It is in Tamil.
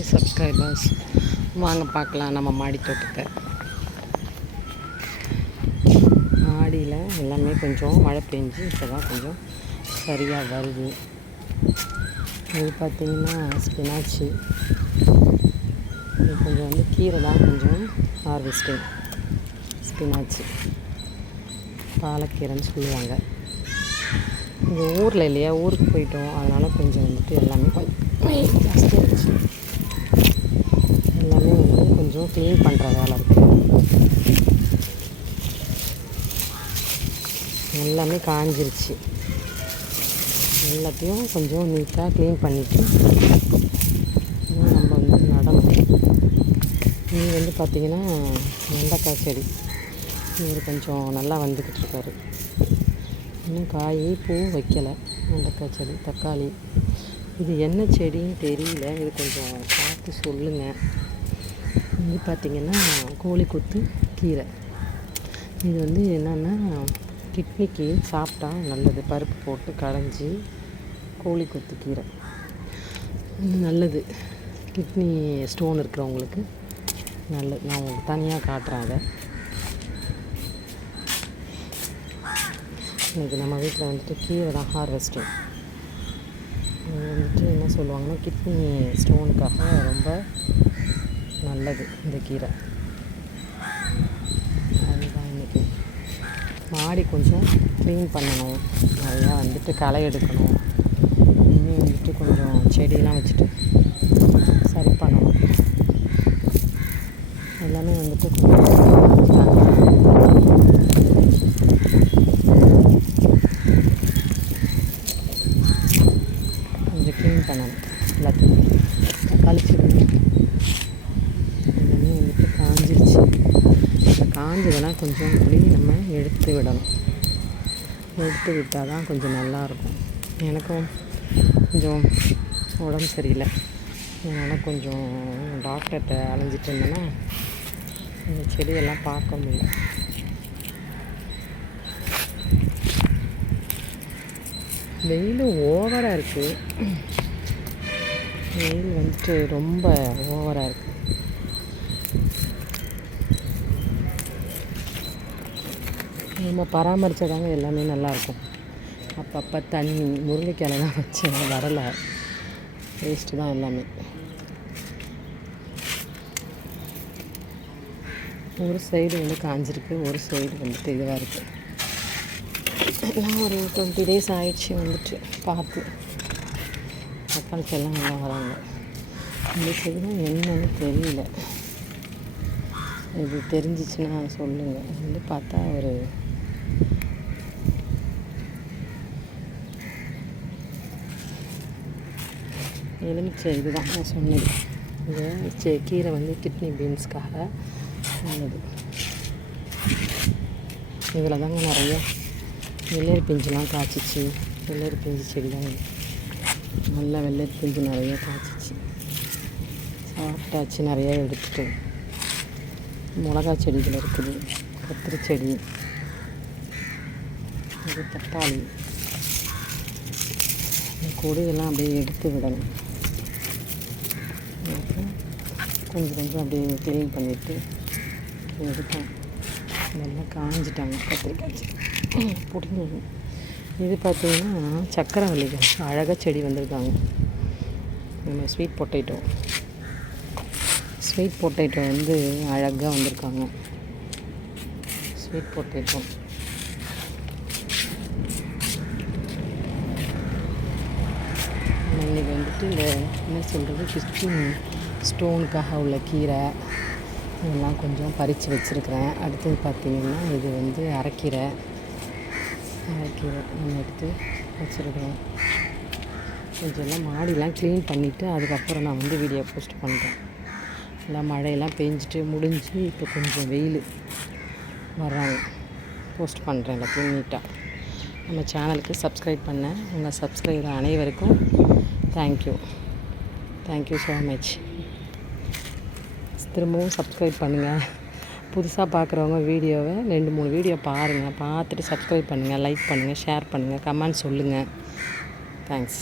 ஹாய் சப்ஸ்கிரைபர்ஸ், வாங்க பார்க்கலாம் நம்ம மாடி தோட்டத்தை. மாடியில் எல்லாமே கொஞ்சம் மழை பெஞ்சு இப்போ தான் கொஞ்சம் சரியாக வருது. இது பார்த்திங்கன்னா ஸ்பினாச்சு, இது கொஞ்சம் கீரை தான் கொஞ்சம் ஹார்வெஸ்டிங். ஸ்பினாச்சு பாலக்கீரைன்னு சொல்லுவாங்க. இங்கே ஊரில் இல்லையா, ஊருக்கு போயிட்டோம், அதனால் கொஞ்சம் எல்லாமே கொஞ்சம் ஜாஸ்தியாக இருந்துச்சு. எல்லாமே கொஞ்சம் க்ளீன் பண்ணுற வேலை இருக்குது. எல்லாமே காஞ்சிருச்சு. எல்லாத்தையும் கொஞ்சம் நீட்டாக க்ளீன் பண்ணிவிட்டு நம்ம நடணும். இது பார்த்திங்கன்னா வெண்டைக்காய் செடி. இவர் கொஞ்சம் நல்லா வந்துக்கிட்டு இருக்காரு. இன்னும் காய் பூ வைக்கலை. வெண்டைக்காய் செடி, தக்காளி. இது என்ன செடின்னு தெரியல, இது கொஞ்சம் பார்த்து சொல்லுங்கள். இது பார்த்திங்கன்னா கோழிக்கொத்து கீரை. இது என்னென்னா கிட்னிக்கு சாப்பிட்டா நல்லது. பருப்பு போட்டு கடைஞ்சி கோழிக்கொத்து கீரை நல்லது. கிட்னி ஸ்டோன் இருக்கிறவங்களுக்கு நல்லது. நான் உங்களுக்கு தனியாக காட்டுறேன். அதை இன்றைக்கி நம்ம வீட்டில் கீரை தான் ஹார்வெஸ்டிங். என்ன சொல்லுவாங்கன்னா கிட்னி ஸ்டோனுக்காக ரொம்ப நல்லது இந்த கீரை. அதுதான் இன்றைக்கி மாடி கொஞ்சம் க்ளீன் பண்ணணும். நிறையா களை எடுக்கணும். இன்னும் கொஞ்சம் செடியெல்லாம் வச்சுட்டு சரி பண்ணணும். எல்லாமே கொஞ்சம் க்ளீன் பண்ணணும். எல்லாத்தையும் தக்காளி செடி எல்லாமே காஞ்சிருச்சு. இந்த காஞ்சதெல்லாம் கொஞ்சம் நம்ம எடுத்து விடணும். எடுத்து விட்டால் தான் கொஞ்சம் நல்லாயிருக்கும். எனக்கும் கொஞ்சம் உடம்பு சரியில்லை, அதனால் கொஞ்சம் டாக்டர்கிட்ட அலைஞ்சிட்டு இருந்தேன்னா இந்த செடியெல்லாம் பார்க்க முடியல. வெயில் ஓவராக இருக்குது. வெயில் ரொம்ப ஓவராக இருக்குது. நம்ம பராமரித்தாதாங்க எல்லாமே நல்லாயிருக்கும். அப்பப்போ தண்ணி, முருங்கைக்காயெல்லாம் வச்சேன், வரலை, வேஸ்ட்டு தான் எல்லாமே. ஒரு சைடு காஞ்சிருக்கு, ஒரு சைடு இதுவாக இருக்குது. எல்லாம் ஒரு 20 days ஆயிடுச்சு பார்த்து. தக்காளி எல்லாம் நல்லா வராங்க. இந்த செடி தான் என்னன்னு தெரியல. இது தெரிஞ்சிச்சுன்னா சொல்லுங்கள். பார்த்தா ஒரு எலுமிச்சை. இதுதான் நான் சொன்னது. இந்த கீரை கிட்னி பீன்ஸ்க்காக நல்லது. இதில் தாங்க நிறைய வெள்ளரி பிஞ்சுலாம் காய்ச்சிச்சு. வெள்ளரி பிஞ்சு செடி தான் நல்லா வெள்ளரி பிஞ்சு நிறைய காய்ச்சிச்சு. சாப்பிட்டாச்சு. நிறையா எடுத்துட்டு மிளகா செடிகள் இருக்குது. கத்திரி செடி, அது தக்காளி. இந்த கொடியெல்லாம் அப்படியே எடுத்து விடணும். கொஞ்சம் அப்படியே க்ளீன் பண்ணிவிட்டு எடுத்தோம். நல்லா காஞ்சிட்டாங்க கத்திரிக்காய் பிடிங்க. இது பார்த்திங்கன்னா சக்கரவள்ளிகள் அழகாக செடி வந்திருக்காங்க. நம்ம ஸ்வீட் பொட்டேட்டோ அழகாக வந்திருக்காங்க. ஸ்வீட் பொட்டேட்டோ இன்றைக்கி இந்த என்ன சொல்கிறது, கிட்னி ஸ்டோனுக்காக உள்ள கீரை இதெல்லாம் கொஞ்சம் பறித்து வச்சுருக்கிறேன். அடுத்தது பார்த்திங்கன்னா இது அரைக்கீரை நம்ம எடுத்து வச்சுருக்கிறேன். கொஞ்சம் எல்லாம் மாடிலாம் க்ளீன் பண்ணிவிட்டு அதுக்கப்புறம் நான் வீடியோ போஸ்ட் பண்ணுறேன். எல்லாம் மழையெல்லாம் பெஞ்சிட்டு முடிஞ்சு இப்போ கொஞ்சம் வெயில் வர்றாங்க. போஸ்ட் பண்ணுறேன் எல்லாத்தையும் நீட்டாக. நம்ம சேனலுக்கு சப்ஸ்கிரைப் பண்ணேன். உங்கள் சப்ஸ்கிரைபர் அனைவருக்கும் தேங்க்யூ ஸோ மச். திரும்பவும் சப்ஸ்கிரைப் பண்ணுங்கள். புதுசாக பார்க்குறவங்க வீடியோவை 2-3 வீடியோ பாருங்கள். பார்த்துட்டு சப்ஸ்கிரைப் பண்ணுங்கள், லைக் பண்ணுங்கள், ஷேர் பண்ணுங்கள், கமெண்ட் சொல்லுங்கள். தேங்க்ஸ்.